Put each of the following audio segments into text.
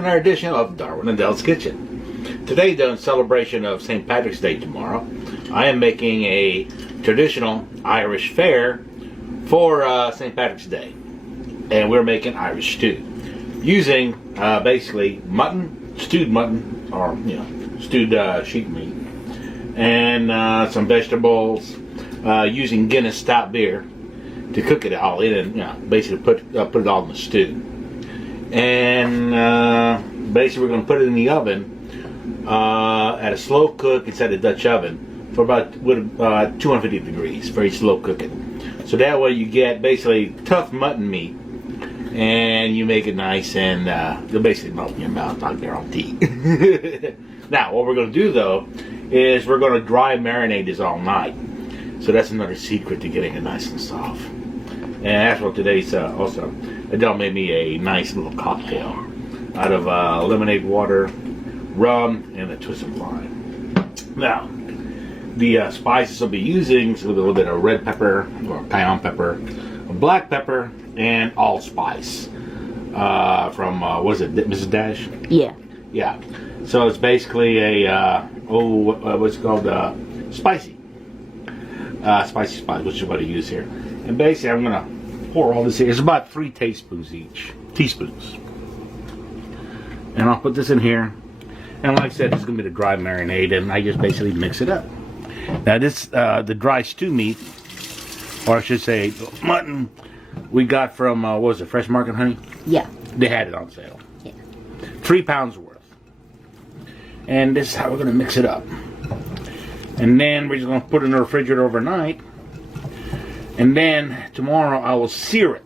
to another edition of Darwin and Adele's Kitchen. Today, in celebration of St. Patrick's Day tomorrow, I am making a traditional Irish fare for St. Patrick's Day. And we're making Irish stew. Using basically mutton, stewed mutton, or stewed sheep meat. And some vegetables, using Guinness Stout beer to cook it all in and basically put it all in the stew. And basically we're going to put it in the oven at a slow cook inside a Dutch oven for about 250 degrees, very slow cooking. So that way you get basically tough mutton meat and you make it nice and you'll basically melt in your mouth, I guarantee. Now what we're going to do though is we're going to dry marinate this all night. So that's another secret to getting it nice and soft. And that's what today's also. Adele made me a nice little cocktail out of lemonade water, rum, and a twist of lime. Now, the spices I'll be using is a little bit of red pepper, or cayenne pepper, black pepper, and allspice. From, what is it, Mrs. Dash? Yeah. Yeah. So it's basically a, what's it called, spicy. Spicy spice, which is what I use here. And basically, I'm going to pour all this here. It's about 3 teaspoons each. Teaspoons. And I'll put this in here. And like I said, this is going to be the dry marinade. And I just basically mix it up. Now this, the dry stew meat, or I should say mutton, we got from, what was it, Fresh Market, honey? Yeah. They had it on sale. Yeah. 3 pounds worth. And this is how we're going to mix it up. And then we're just going to put it in the refrigerator overnight. And then tomorrow I will sear it.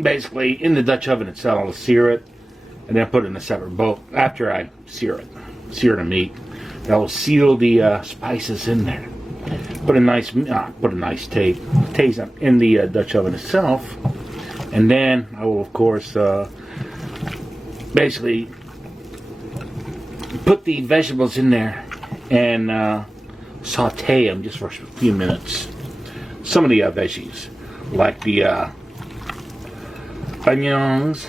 Basically in the Dutch oven itself, I'll sear it. And then put it in a separate bowl after I sear it. Sear the meat. I will seal the spices in there. Put a nice taste in the Dutch oven itself. And then I will of course basically put the vegetables in there and saute them just for a few minutes. Some of the veggies, like the onions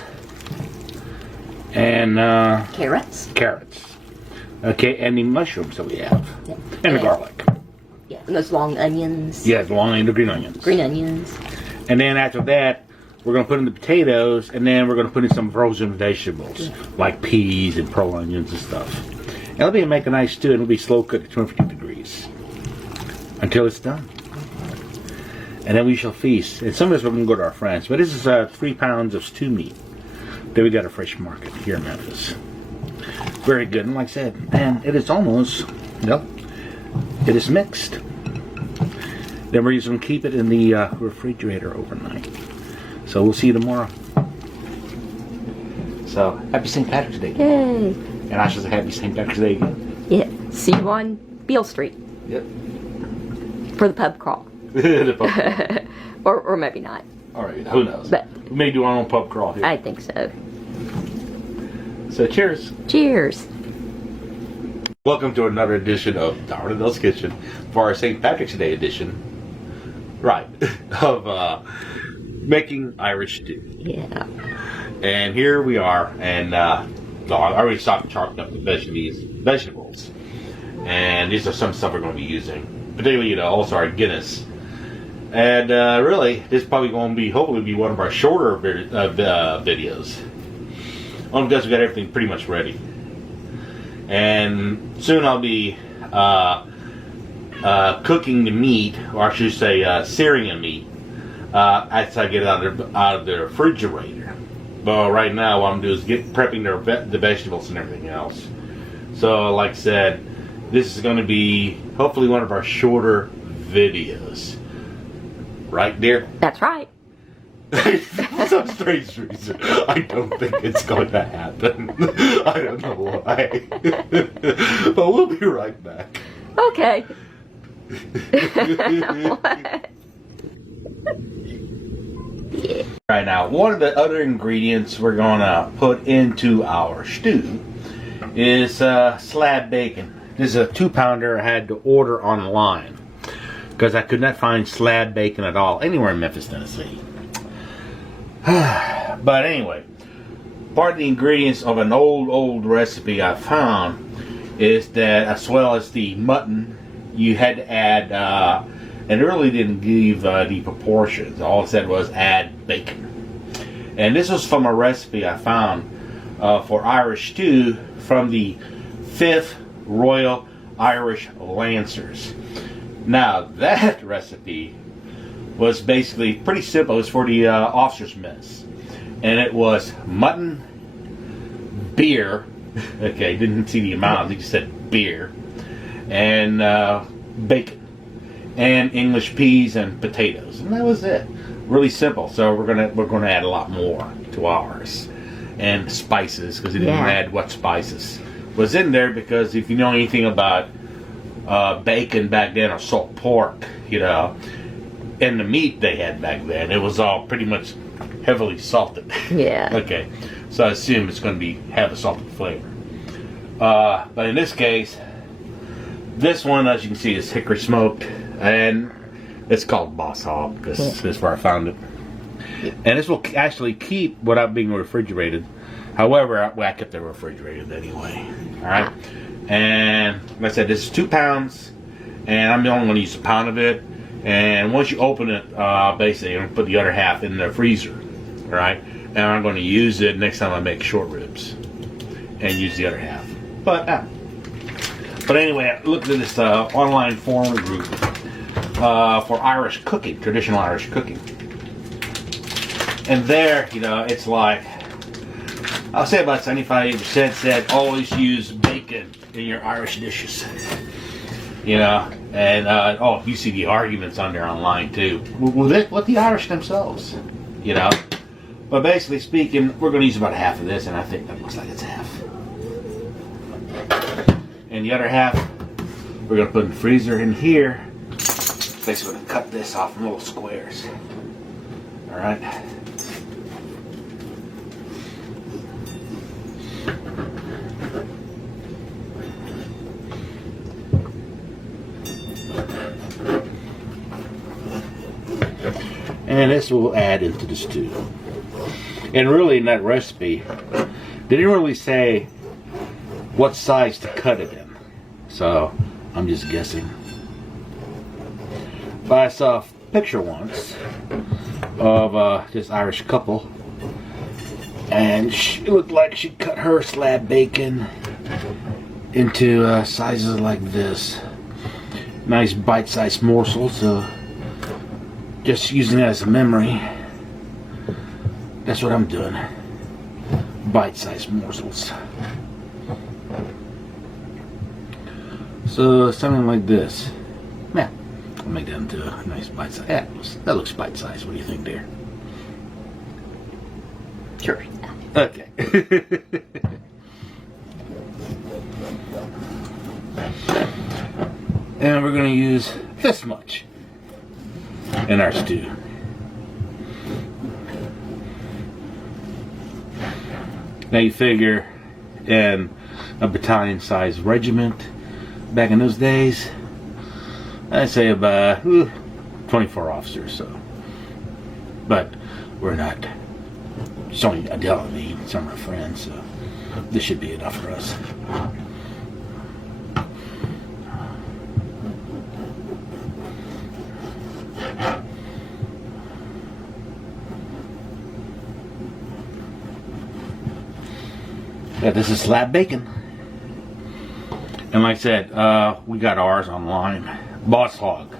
and carrots. Okay, and the mushrooms that we have, Yep. and the garlic. Yeah, and those long onions. Yeah, the green onions. Green onions. And then after that, we're going to put in the potatoes, and then we're going to put in some frozen vegetables, like peas and pearl onions and stuff. And it'll be make a nice stew, and it'll be slow cooked at 250 degrees until it's done. And then we shall feast. And some of this we're going to go to our friends. But this is 3 pounds of stew meat that we got at Fresh Market here in Memphis. Very good, and like I said, and it is almost, it is mixed. Then we're just going to keep it in the refrigerator overnight. So we'll see you tomorrow. So, happy St. Patrick's Day. Yay. And I should say happy St. Patrick's Day again. Yeah. See you on Beale Street. Yep. For the pub crawl. The pub crawl. or maybe not. Alright, who knows? But we may do our own pub crawl here. I think so. So cheers. Cheers. Welcome to another edition of Darwin and Adele's Kitchen for our St. Patrick's Day edition. Right. Of making Irish stew. Yeah. And here we are, and I already stopped chopping up the vegetables. And these are some stuff we're going to be using, particularly also our Guinness. And really, this is probably going to hopefully be one of our shorter videos. Only because we got everything pretty much ready. And soon I'll be cooking the meat, or I should say searing the meat, as I get it out of the refrigerator. But right now what I'm doing is prepping the vegetables and everything else. So like I said, this is going to be hopefully one of our shorter videos. Right, dear? That's right. For some strange reason, I don't think it's going to happen. I don't know why. But we'll be right back. Okay. Yeah. Right now, one of the other ingredients we're going to put into our stew is slab bacon. This is a 2-pounder I had to order online because I could not find slab bacon at all anywhere in Memphis, Tennessee. But anyway, part of the ingredients of an old recipe I found is that, as well as the mutton, you had to add, and it really didn't give the proportions. All it said was add bacon. And this was from a recipe I found for Irish stew from the 5th Royal Irish Lancers. Now, that recipe was basically pretty simple. It was for the officer's mess. And it was mutton, beer, okay, didn't see the amount, they just said beer, and bacon, and English peas and potatoes, and that was it. Really simple. So we're gonna add a lot more to ours, and spices, because it didn't add what spices was in there, because if you know anything about bacon back then, or salt pork, you know, and the meat they had back then, it was all pretty much heavily salted. Yeah. Okay, so I assume it's going to have a salted flavor. But in this case, this one, as you can see, is hickory smoked, and it's called Boss Hog because this is where I found it. And this will actually keep without being refrigerated. However, I kept it refrigerated anyway. All right, and like I said, this is 2 pounds, and I'm only going to use a pound of it. And once you open it, basically, you're going to put the other half in the freezer. All right, and I'm going to use it next time I make short ribs, and use the other half. But anyway, I looked at this online forum group for Irish cooking, traditional Irish cooking, and there, you know, it's like, I'll say about 75% said always use bacon in your Irish dishes. You know, and you see the arguments on there online too. With the Irish themselves, you know. But basically speaking, we're going to use about half of this, and I think that looks like it's half. And the other half, we're going to put in the freezer in here. Basically, going to cut this off in little squares. All right. And this will add into the stew. And really, in that recipe, they didn't really say what size to cut it in. So, I'm just guessing. But I saw a picture once of this Irish couple. And she looked like she cut her slab bacon into sizes like this. Nice bite-sized morsels. So, just using it as a memory. That's what I'm doing. Bite-sized morsels. So something like this. Yeah, I'll make that into a nice bite-size. Yeah, that looks bite-sized. What do you think, dear? Sure. Okay. And we're going to use this much in our stew. Now you figure in a battalion-sized regiment back in those days, I'd say about 24 officers. So, but we're not. It's only Adele and me, some of our friends, so this should be enough for us. Yeah, this is slab bacon. And like I said, we got ours online. Boss Hog.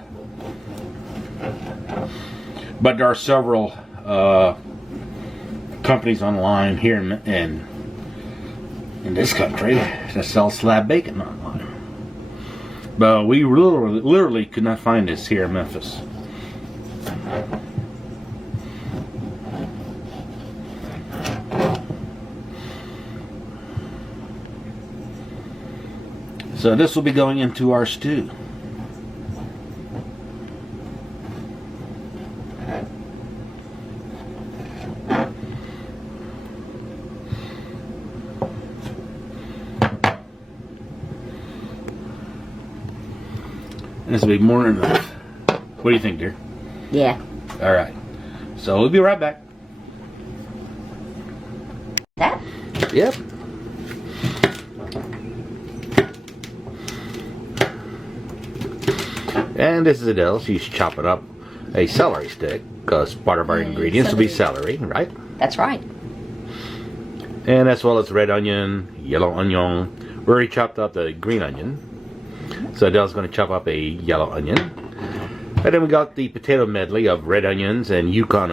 But there are several companies online here in this country that sell slab bacon online. But we literally could not find this here in Memphis. So this will be going into our stew. And this will be more than enough. What do you think, dear? Yeah. All right. So we'll be right back. That? Yep. And this is Adele. She's chopping up a celery stick because part of our ingredients will be celery, right? That's right. And as well as red onion, yellow onion. We already chopped up the green onion. So Adele's going to chop up a yellow onion. And then we got the potato medley of red onions and Yukon,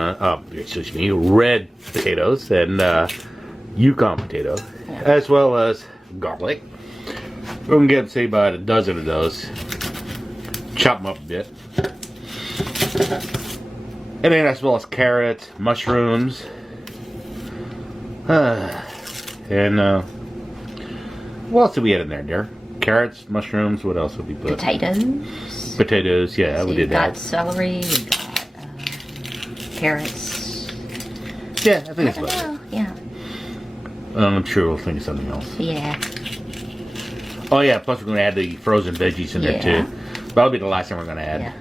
red potatoes and Yukon potato, as well as garlic. We're going to get, say, about a dozen of those. Chop them up a bit. And then as well as carrots, mushrooms. And what else did we add in there? Carrots, mushrooms, what else would we put? Potatoes. Potatoes, yeah, So we did we got that. celery, we got carrots. Yeah, I think I that's don't about know. Yeah. it. I'm sure we'll think of something else. Yeah. Oh yeah, plus we're going to add the frozen veggies in there too. That'll be the last thing we're going to add. Yeah.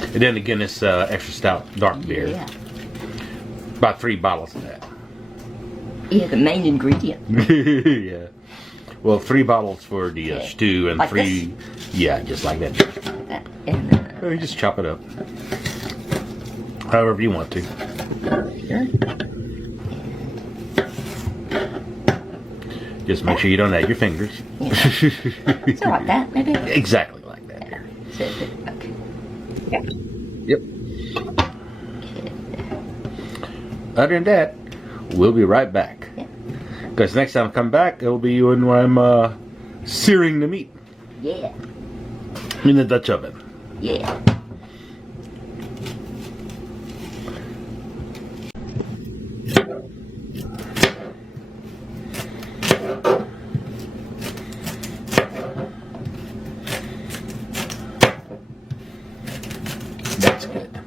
And then the Guinness extra stout dark beer. Yeah. About 3 bottles of that. Yeah, the main ingredient. Yeah. Well, 3 bottles for the stew and Like 3... Yeah, just like that. That, and You just chop it up. However you want to. Just make sure you don't add your fingers. Yeah. So like that, maybe? Exactly like that. Yeah. So, okay. Yeah. Yep. Other than that, we'll be right back. Yeah. Because next time I come back, it'll be when I'm searing the meat Yeah. in the Dutch oven. Yeah. That's good.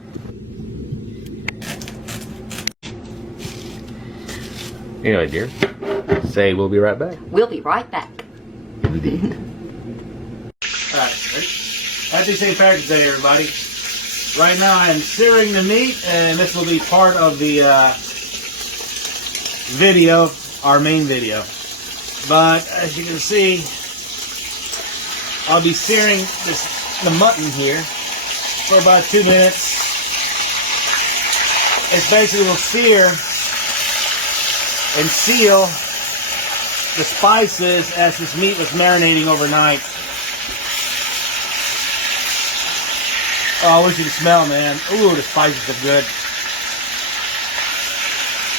Anyway, dear, say we'll be right back. We'll be right back. Indeed. Alright, happy St. Patrick's Day, everybody. Right now I am searing the meat, and this will be part of the video, our main video. But as you can see, I'll be searing the mutton here for about 2 minutes. It's basically will sear and seal the spices as this meat was marinating overnight. Oh, I wish you could smell, man. Ooh, the spices are good.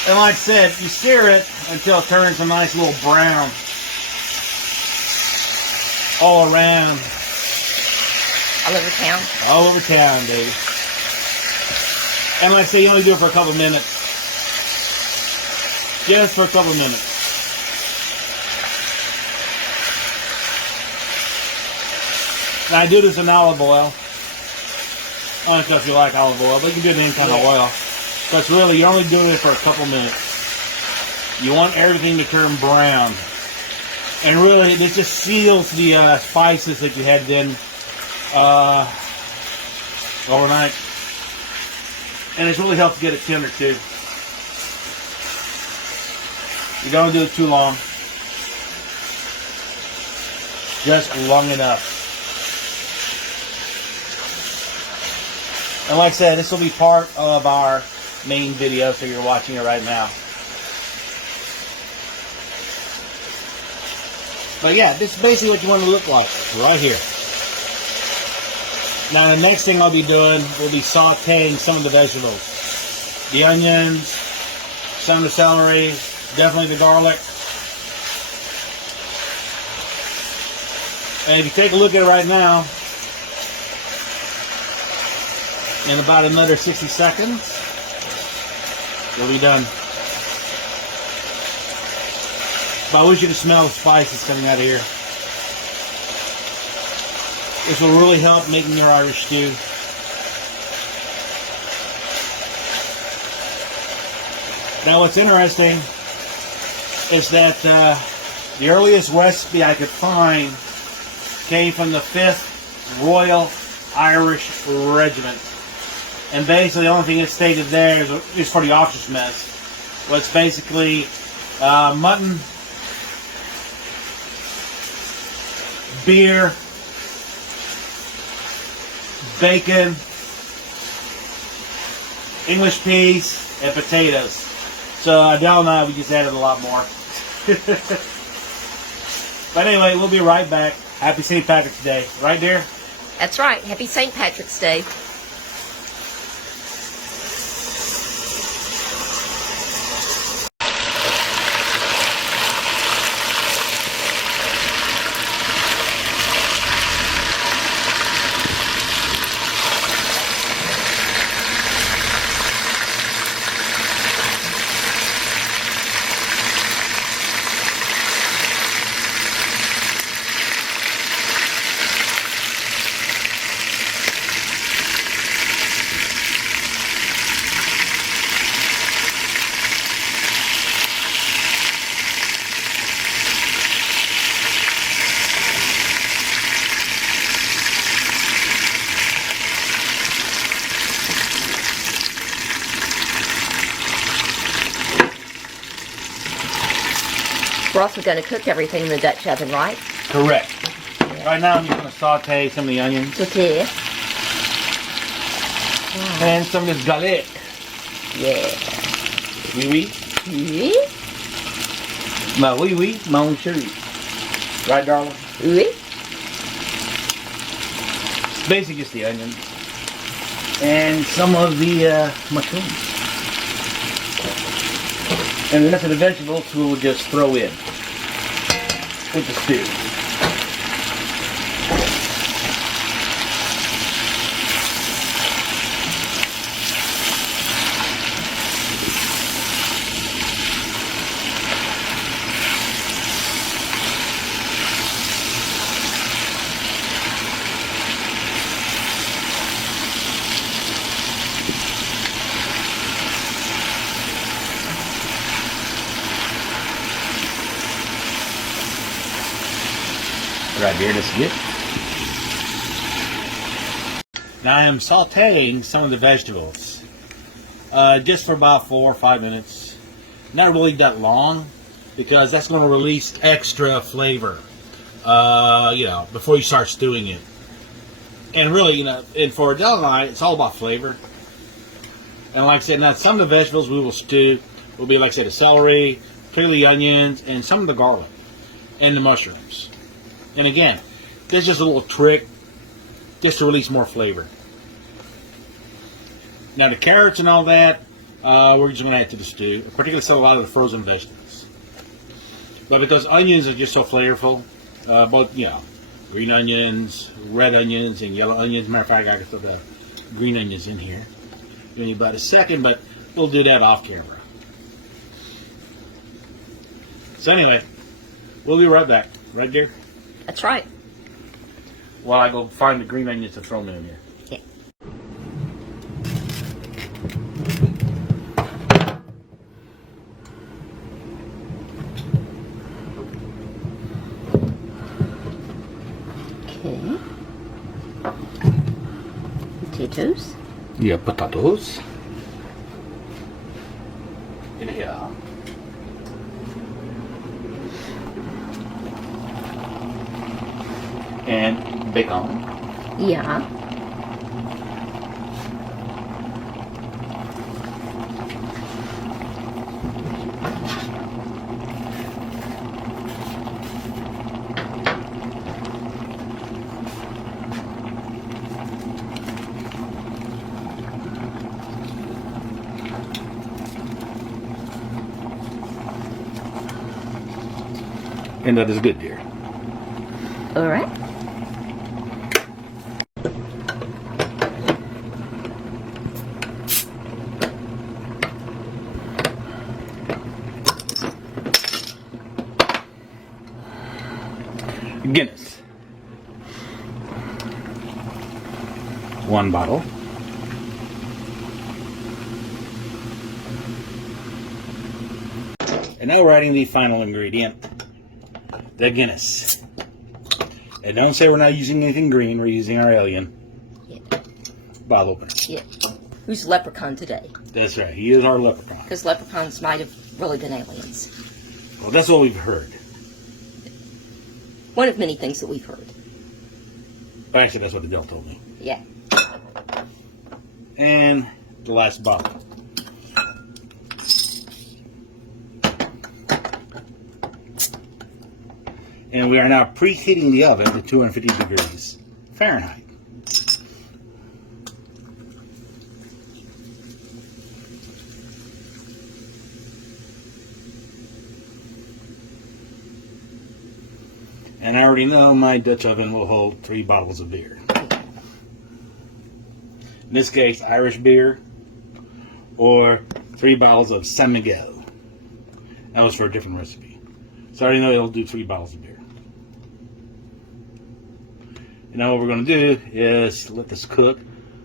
And like I said, you sear it until it turns a nice little brown all around. All over town. All over town, baby. And like I say, you only do it for a couple minutes. Just for a couple minutes. Now I do this in olive oil. Only because you like olive oil, but you can do it in any kind of oil. Because really, you're only doing it for a couple minutes. You want everything to turn brown. And really, it just seals the spices that you had in overnight. And it really helps get it tender too. You don't do it too long. Just long enough. And like I said, this will be part of our main video, so you're watching it right now. But yeah, this is basically what you want to look like, right here. Now the next thing I'll be doing will be sautéing some of the vegetables. The onions, some of the celery, definitely the garlic. And if you take a look at it right now, in about another 60 seconds, you'll be done. But I wish you could smell the spices coming out of here. This will really help making your Irish stew. Now what's interesting is that the earliest recipe I could find came from the 5th Royal Irish Regiment. And basically the only thing that's stated there is for the officer's mess. Well, it's basically Mutton, beer, bacon, English peas, and potatoes. So Adele and I, we just added a lot more. But anyway, we'll be right back. Happy St. Patrick's Day. Right, dear? That's right. Happy St. Patrick's Day. We're also going to cook everything in the Dutch oven, right? Correct. Right now, I'm just going to saute some of the onions. Okay. And some of this garlic. Yeah. Oui, oui. Oui. Ma oui, oui, mon chéri. Right, darling? Oui. It's basically just the onions. And some of the mushrooms. And the rest of the vegetables we'll just throw in with the stew. Right here, this is it. Now I am sauteing some of the vegetables. Just for about 4 or 5 minutes. Not really that long, because that's going to release extra flavor, before you start stewing it. And really, and for Adele and I, it's all about flavor. And like I said, now some of the vegetables we will stew will be, like I said, the celery, clearly onions, and some of the garlic, and the mushrooms. And again, this is just a little trick just to release more flavor. Now the carrots and all that, we're just going to add to the stew, particularly a lot of the frozen vegetables. But because onions are just so flavorful, both, green onions, red onions, and yellow onions. Matter of fact, I can throw the green onions in here. Give me about a second, but we'll do that off camera. So anyway, we'll be right back. Right, dear? That's right. While I go find the green onions to throw them in here. Yeah. Okay. Potatoes. Yeah, potatoes. In here. And bacon. Yeah. And that is good, dear. All right. Guinness. 1 bottle. And now we're adding the final ingredient, the Guinness. And don't say we're not using anything green, we're using our alien. Yeah. Bottle opener. Yeah. Who's leprechaun today? That's right, he is our leprechaun. Because leprechauns might have really been aliens. Well, that's what we've heard. One of many things that we've heard. Actually, that's what Adele told me. Yeah. And the last bottle. And we are now preheating the oven to 250 degrees Fahrenheit. And I already know my Dutch oven will hold 3 bottles of beer. In this case, Irish beer, or 3 bottles of San Miguel. That was for a different recipe. So I already know it'll do 3 bottles of beer. And now what we're going to do is let this cook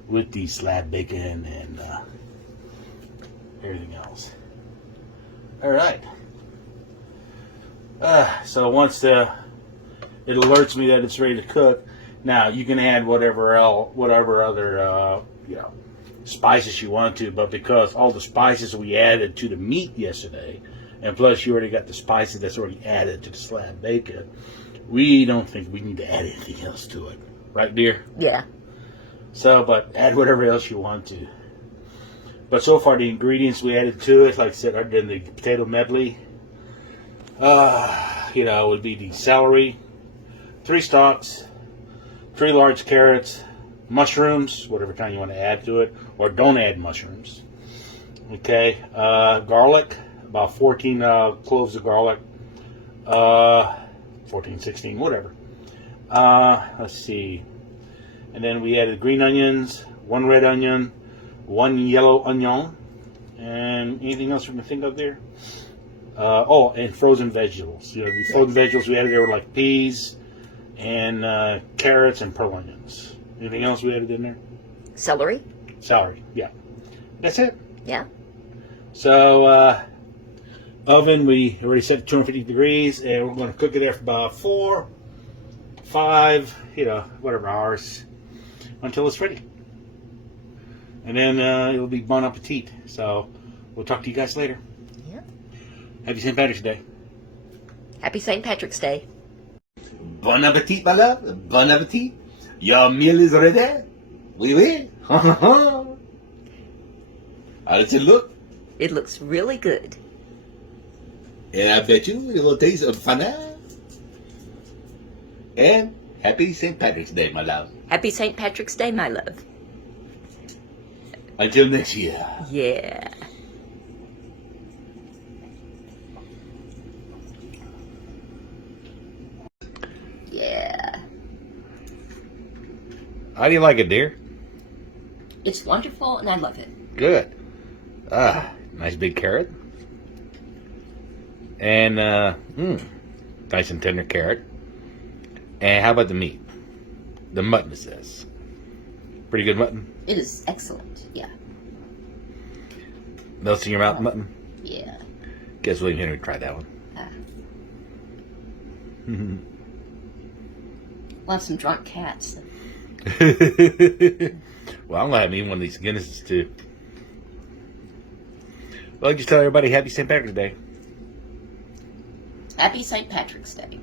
with the slab bacon and everything else. Alright. So once it alerts me that it's ready to cook, now you can add whatever other spices you want to, but because all the spices we added to the meat yesterday, and plus you already got the spices that's already added to the slab bacon, we don't think we need to add anything else to it. Right, dear? Yeah. So, but add whatever else you want to. But so far the ingredients we added to it, like I said, other than the potato medley, would be the celery, 3 stalks, 3 large carrots, mushrooms, whatever kind you want to add to it, or don't add mushrooms. Okay, garlic, about 14 cloves of garlic, 14, 16, whatever. Let's see. And then we added green onions, 1 red onion, 1 yellow onion, and anything else we can think of there? And frozen vegetables. You know, the frozen vegetables we added there were like peas and carrots and pearl onions. Anything else we added in there? Celery? Celery, yeah. That's it. Yeah. So, oven, we already set 250 degrees, and we're going to cook it there for about 4, 5, whatever hours, until it's ready. And then it'll be bon appetit. So, we'll talk to you guys later. Yeah. Happy St. Patrick's Day. Happy St. Patrick's Day. Bon appetit, my love. Bon appetit. Your meal is ready. Oui, oui. How does it look? It looks really good. And I bet you it will taste fun. And happy St. Patrick's Day, my love. Happy St. Patrick's Day, my love. Until next year. Yeah. Yeah. How do you like it, dear? It's wonderful, and I love it. Good. Nice big carrot. And, nice and tender carrot. And how about the meat? The mutton, it says. Pretty good mutton? It is excellent, yeah. Melts in your mouth, mutton? Yeah. Guess William Henry tried that one. We'll have some drunk cats. Well, I'm going to have me one of these Guinnesses, too. Well, just tell everybody Happy St. Patrick's Day. Happy St. Patrick's Day.